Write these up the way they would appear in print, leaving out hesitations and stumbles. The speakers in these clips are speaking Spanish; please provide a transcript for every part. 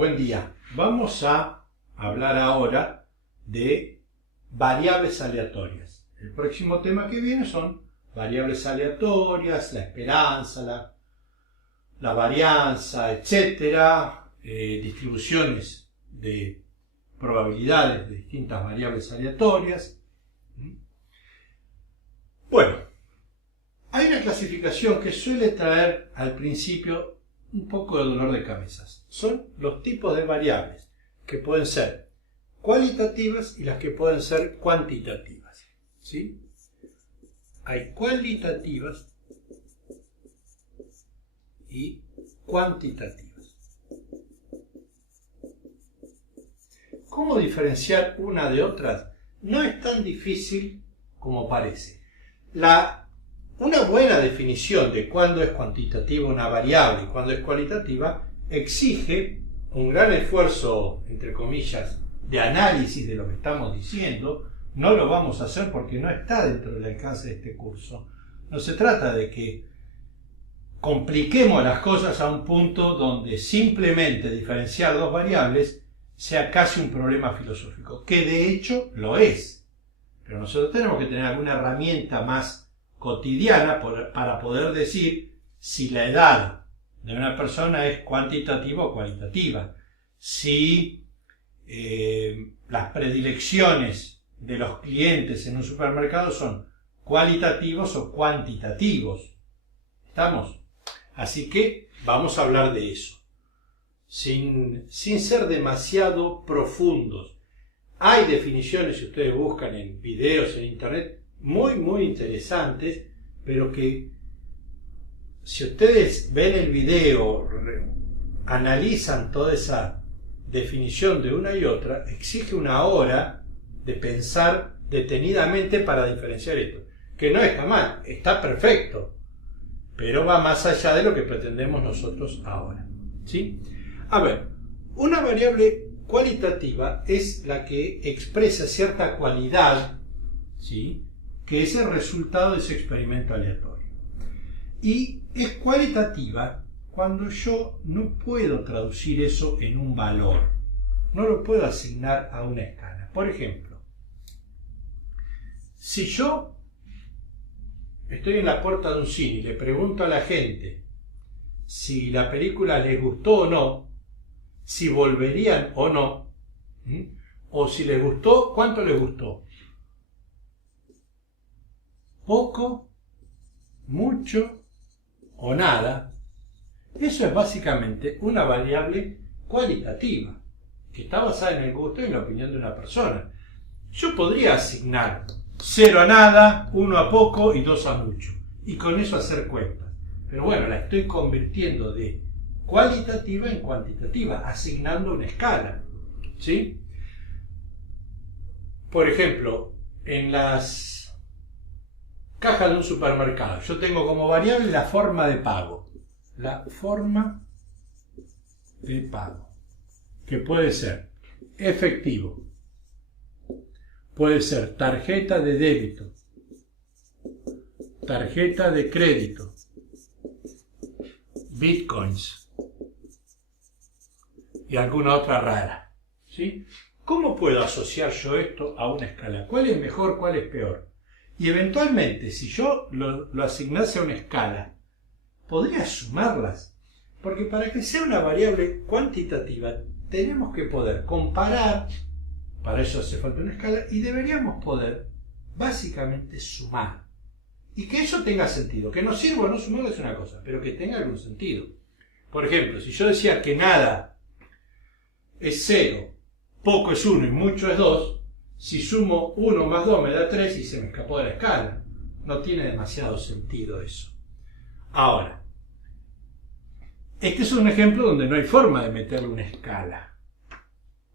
Buen día. Vamos a hablar ahora de variables aleatorias. El próximo tema que viene son variables aleatorias, la esperanza, la varianza, etcétera, distribuciones de probabilidades de distintas variables aleatorias. Bueno, hay una clasificación que suele traer al principio un poco de dolor de cabezas. Son los tipos de variables que pueden ser cualitativas y las que pueden ser cuantitativas. ¿Sí? Hay cualitativas y cuantitativas. ¿Cómo diferenciar una de otras? No es tan difícil como parece. Una buena definición de cuándo es cuantitativa una variable y cuándo es cualitativa exige un gran esfuerzo, entre comillas, de análisis de lo que estamos diciendo. No lo vamos a hacer porque no está dentro del alcance de este curso. No se trata de que compliquemos las cosas a un punto donde simplemente diferenciar dos variables sea casi un problema filosófico, que de hecho lo es. Pero nosotros tenemos que tener alguna herramienta más cotidiana para poder decir si la edad de una persona es cuantitativa o cualitativa, si las predilecciones de los clientes en un supermercado son cualitativos o cuantitativos. ¿Estamos? Así que vamos a hablar de eso, sin ser demasiado profundos. Hay definiciones, si ustedes buscan en videos en internet, muy interesantes, pero que si ustedes ven el video, analizan toda esa definición de una y otra, exige una hora de pensar detenidamente para diferenciar esto, que no está mal, está perfecto, pero va más allá de lo que pretendemos nosotros ahora. ¿Sí? A ver, una variable cualitativa es la que expresa cierta cualidad, ¿sí?, que es el resultado de ese experimento aleatorio. Y es cualitativa cuando yo no puedo traducir eso en un valor, no lo puedo asignar a una escala. Por ejemplo, si yo estoy en la puerta de un cine y le pregunto a la gente si la película les gustó o no, si volverían o no, o si les gustó, ¿cuánto les gustó? Poco, mucho o nada. Eso es básicamente una variable cualitativa que está basada en el gusto y en la opinión de una persona. Yo podría asignar 0 a nada, 1 a poco y 2 a mucho, y con eso hacer cuentas. Pero bueno, la estoy convirtiendo de cualitativa en cuantitativa, asignando una escala. ¿Sí? Por ejemplo, en las cajas de un supermercado, yo tengo como variable la forma de pago. La forma de pago, que puede ser efectivo, puede ser tarjeta de débito, tarjeta de crédito, bitcoins y alguna otra rara. ¿Sí? ¿Cómo puedo asociar yo esto a una escala? ¿Cuál es mejor, cuál es peor? Y eventualmente, si yo lo asignase a una escala, ¿podría sumarlas? Porque para que sea una variable cuantitativa, tenemos que poder comparar, para eso hace falta una escala, y deberíamos poder, básicamente, sumar. Y que eso tenga sentido. Que nos sirva o no sumarlo es una cosa, pero que tenga algún sentido. Por ejemplo, si yo decía que nada es 0, poco es 1 y mucho es 2, si sumo 1 más 2 me da 3 y se me escapó de la escala. No tiene demasiado sentido eso. Ahora, este es un ejemplo donde no hay forma de meterle una escala.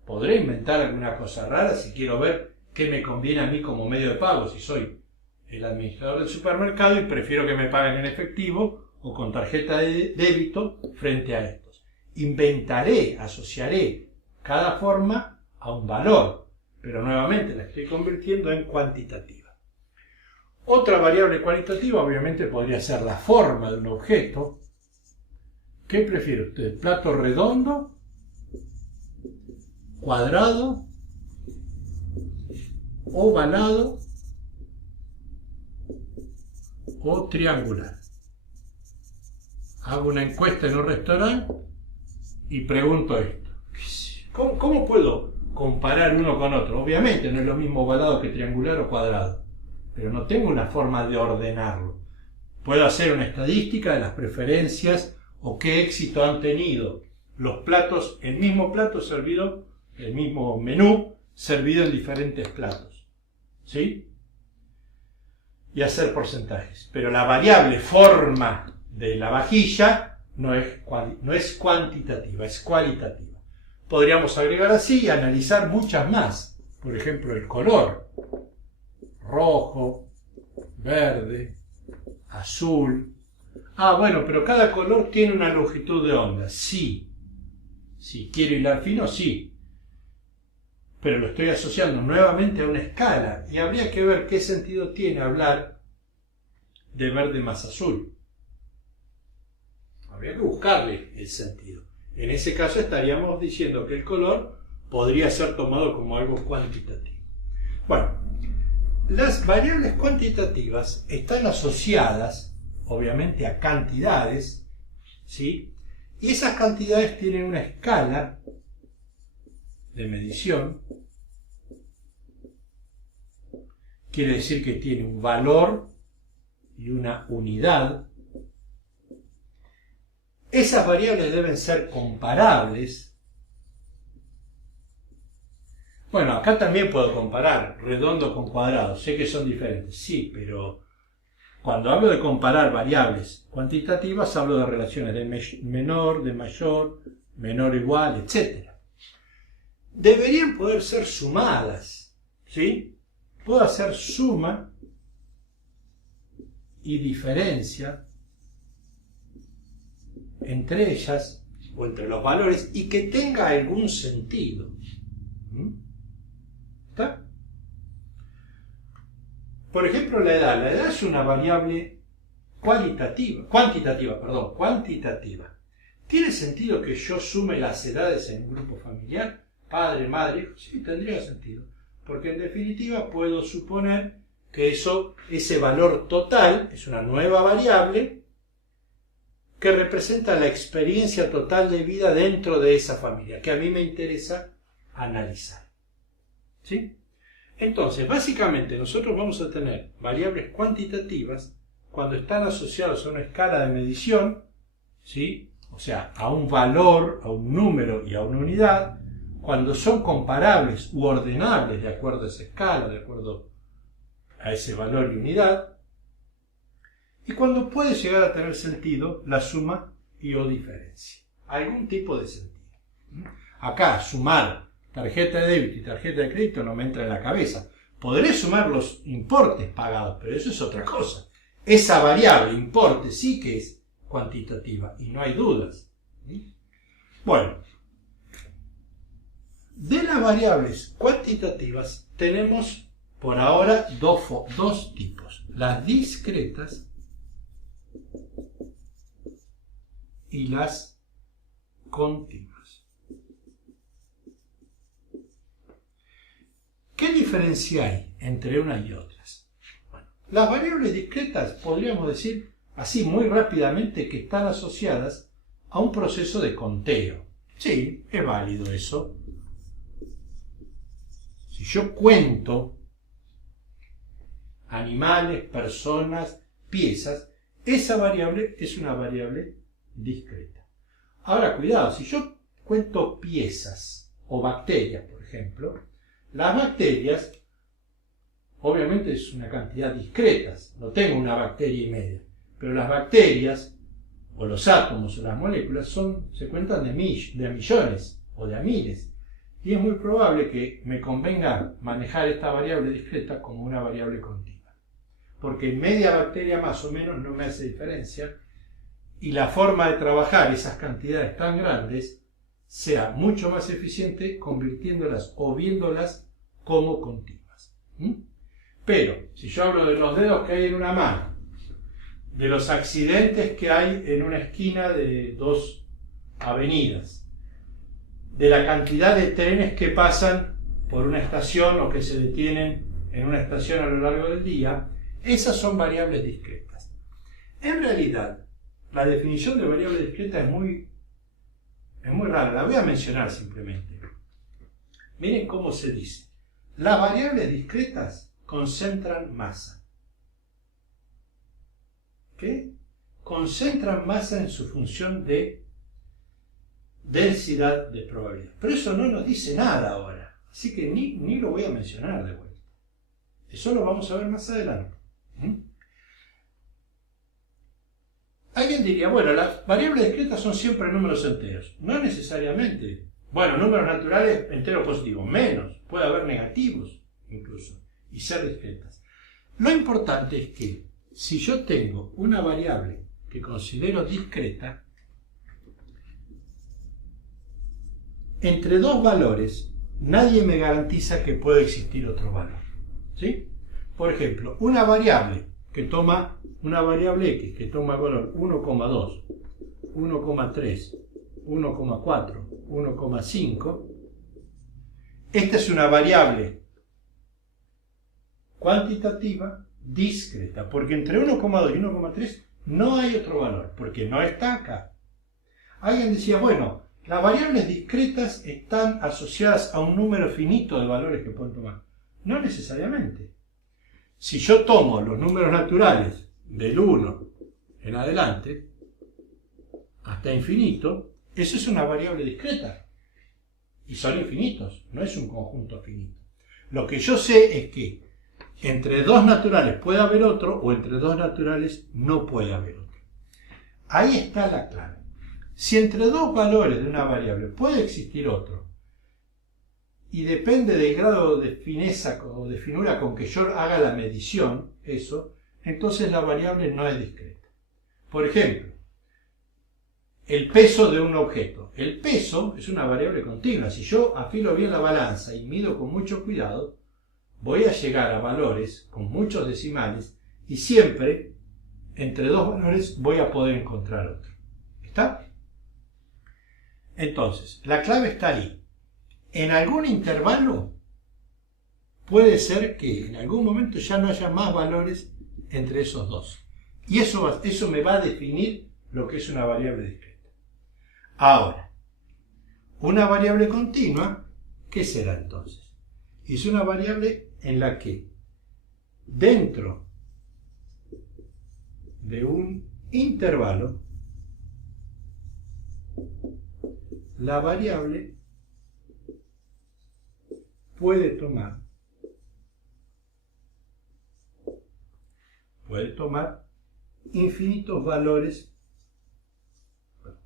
Podré inventar alguna cosa rara si quiero ver qué me conviene a mí como medio de pago, si soy el administrador del supermercado y prefiero que me paguen en efectivo o con tarjeta de débito frente a estos. Inventaré, asociaré cada forma a un valor, pero nuevamente la estoy convirtiendo en cuantitativa. Otra variable cualitativa obviamente podría ser la forma de un objeto. ¿Qué prefiere usted? ¿Plato redondo cuadrado, ovalado o triangular. Hago una encuesta en un restaurante y pregunto esto. ¿Cómo puedo comparar uno con otro? Obviamente no es lo mismo ovalado que triangular o cuadrado, pero no tengo una forma de ordenarlo. Puedo hacer una estadística de las preferencias o qué éxito han tenido los platos, el mismo plato servido, el mismo menú servido en diferentes platos, ¿sí? Y hacer porcentajes. Pero la variable forma de la vajilla no es cuantitativa, es cualitativa. Podríamos agregar así y analizar muchas más. Por ejemplo, el color. Rojo, verde, azul. Bueno, pero cada color tiene una longitud de onda. Sí. Si quiero hilar fino, sí. Pero lo estoy asociando nuevamente a una escala. Y habría que ver qué sentido tiene hablar de verde más azul. Habría que buscarle el sentido. En ese caso estaríamos diciendo que el color podría ser tomado como algo cuantitativo. Bueno, las variables cuantitativas están asociadas, obviamente, a cantidades, ¿sí? Y esas cantidades tienen una escala de medición. Quiere decir que tiene un valor y una unidad. Esas variables deben ser comparables. Bueno, acá también puedo comparar redondo con cuadrado. Sé que son diferentes, sí, pero cuando hablo de comparar variables cuantitativas, hablo de relaciones de menor, de mayor, menor o igual, etc. Deberían poder ser sumadas, ¿sí? Puedo hacer suma y diferencia entre ellas o entre los valores y que tenga algún sentido. ¿Está? Por ejemplo, la edad. La edad es una variable cuantitativa. ¿Tiene sentido que yo sume las edades en un grupo familiar? Padre, madre, hijo. Sí, tendría sentido. Porque en definitiva puedo suponer que ese valor total es una nueva variable que representa la experiencia total de vida dentro de esa familia, que a mí me interesa analizar. ¿Sí? Entonces, básicamente nosotros vamos a tener variables cuantitativas cuando están asociadas a una escala de medición, ¿sí? O sea, a un valor, a un número y a una unidad, cuando son comparables u ordenables de acuerdo a esa escala, de acuerdo a ese valor y unidad, y cuando puede llegar a tener sentido la suma y o diferencia. Algún tipo de sentido. Acá, sumar tarjeta de débito y tarjeta de crédito no me entra en la cabeza. Podré sumar los importes pagados, pero eso es otra cosa. Esa variable, importe, sí que es cuantitativa y no hay dudas. Bueno, de las variables cuantitativas tenemos por ahora dos tipos. Las discretas y las continuas. ¿Qué diferencia hay entre unas y otras? Bueno, las variables discretas podríamos decir así muy rápidamente que están asociadas a un proceso de conteo. Sí, es válido eso. Si yo cuento animales, personas, piezas, esa variable es una variable discreta. Ahora, cuidado, si yo cuento piezas o bacterias, por ejemplo, las bacterias, obviamente es una cantidad discreta, no tengo una bacteria y media, pero las bacterias, o los átomos o las moléculas, se cuentan de millones o de a miles, y es muy probable que me convenga manejar esta variable discreta como una variable continua, porque media bacteria más o menos no me hace diferencia, y la forma de trabajar esas cantidades tan grandes sea mucho más eficiente convirtiéndolas o viéndolas como continuas. Pero, si yo hablo de los dedos que hay en una mano, de los accidentes que hay en una esquina de dos avenidas, de la cantidad de trenes que pasan por una estación o que se detienen en una estación a lo largo del día. Esas son variables discretas. En realidad, la definición de variable discreta es muy rara. La voy a mencionar simplemente. Miren cómo se dice. Las variables discretas concentran masa. ¿Qué? Concentran masa en su función de densidad de probabilidad. Pero eso no nos dice nada ahora. Así que ni lo voy a mencionar de vuelta. Eso lo vamos a ver más adelante. Alguien diría, bueno, las variables discretas son siempre números enteros. No necesariamente. Bueno, números naturales enteros positivos, menos. Puede haber negativos incluso. Y ser discretas. Lo importante es que si yo tengo una variable que considero discreta, entre dos valores nadie me garantiza que pueda existir otro valor. ¿Sí? Por ejemplo, una variable X que toma el valor 1,2, 1,3, 1,4, 1,5. Esta es una variable cuantitativa discreta, porque entre 1,2 y 1,3 no hay otro valor, porque no está acá. Alguien decía, bueno, las variables discretas están asociadas a un número finito de valores que pueden tomar. No necesariamente. Si yo tomo los números naturales del 1 en adelante, hasta infinito, eso es una variable discreta. Y son infinitos, no es un conjunto finito. Lo que yo sé es que entre dos naturales puede haber otro, o entre dos naturales no puede haber otro. Ahí está la clave. Si entre dos valores de una variable puede existir otro, y depende del grado de fineza o de finura con que yo haga la medición, entonces la variable no es discreta. Por ejemplo, el peso de un objeto. El peso es una variable continua. Si yo afilo bien la balanza y mido con mucho cuidado, voy a llegar a valores con muchos decimales y siempre entre dos valores voy a poder encontrar otro. ¿Está? Entonces, la clave está ahí. En algún intervalo puede ser que en algún momento ya no haya más valores entre esos dos. Y eso me va a definir lo que es una variable discreta. Ahora, una variable continua, ¿qué será entonces? Es una variable en la que dentro de un intervalo la variable puede tomar infinitos valores,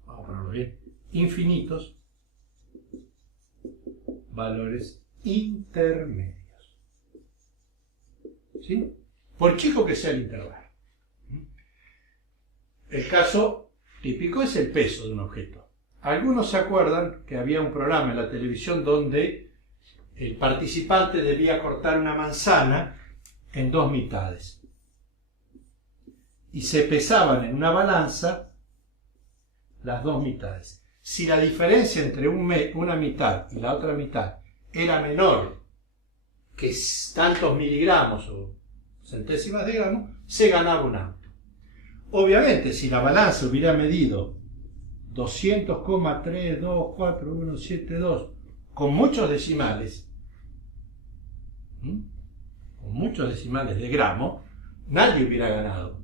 vamos a ponerlo bien, infinitos valores intermedios. ¿Sí? Por chico que sea el intervalo. El caso típico es el peso de un objeto. Algunos se acuerdan que había un programa en la televisión donde el participante debía cortar una manzana en dos mitades. Y se pesaban en una balanza las dos mitades. Si la diferencia entre una mitad y la otra mitad era menor que tantos miligramos o centésimas de gramo, se ganaba un auto. Obviamente, si la balanza hubiera medido 200,3247172 con muchos decimales, de gramo, nadie hubiera ganado.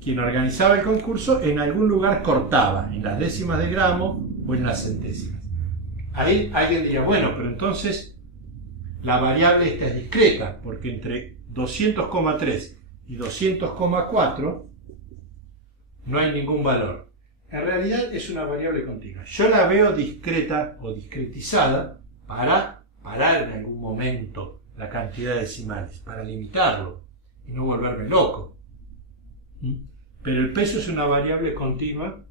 Quien organizaba el concurso en algún lugar cortaba, en las décimas de gramo o en las centésimas. Ahí alguien diría, bueno, pero entonces la variable esta es discreta, porque entre 200,3 y 200,4 no hay ningún valor. En realidad es una variable continua. Yo la veo discreta o discretizada para parar en algún momento la cantidad de decimales, para limitarlo y no volverme loco. Pero el peso es una variable continua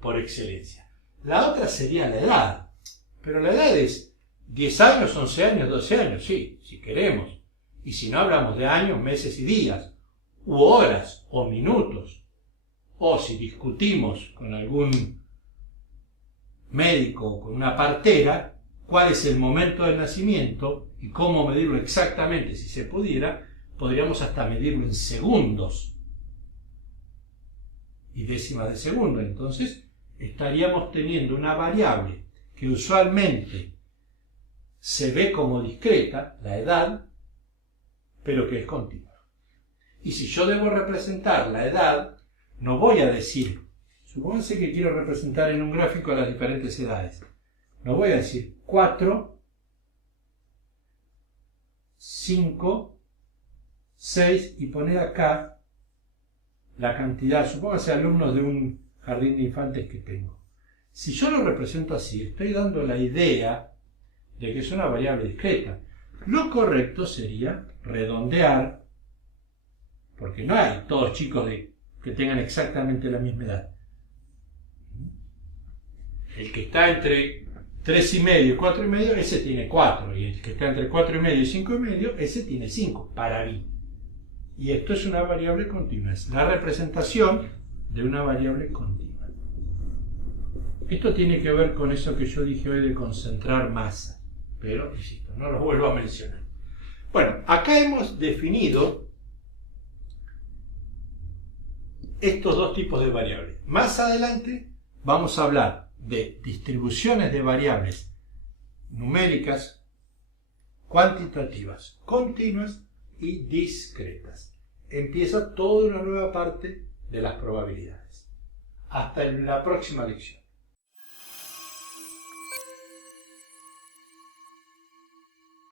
por excelencia. La otra sería la edad. Pero la edad es 10 años, 11 años, 12 años, sí, si queremos. Y si no hablamos de años, meses y días, u horas o minutos. O si discutimos con algún médico o con una partera cuál es el momento del nacimiento y cómo medirlo exactamente, si se pudiera, podríamos hasta medirlo en segundos y décimas de segundo. Entonces estaríamos teniendo una variable que usualmente se ve como discreta, la edad, pero que es continua. Y si yo debo representar la edad, no voy a decir, supónganse que quiero representar en un gráfico las diferentes edades, no voy a decir 4, 5, 6 y poner acá la cantidad, supónganse alumnos de un jardín de infantes que tengo. Si yo lo represento así, estoy dando la idea de que es una variable discreta. Lo correcto sería redondear, porque no hay todos chicos que tengan exactamente la misma edad. El que está entre 3,5 y 4,5, ese tiene 4, y el que está entre 4,5 y 5,5, ese tiene 5, para mí. Y esto es una variable continua, es la representación de una variable continua. Esto tiene que ver con eso que yo dije hoy de concentrar masa, pero, insisto, no lo vuelvo a mencionar. Bueno, acá hemos definido estos dos tipos de variables. Más adelante vamos a hablar de distribuciones de variables numéricas, cuantitativas, continuas y discretas. Empieza toda una nueva parte de las probabilidades. Hasta en la próxima lección.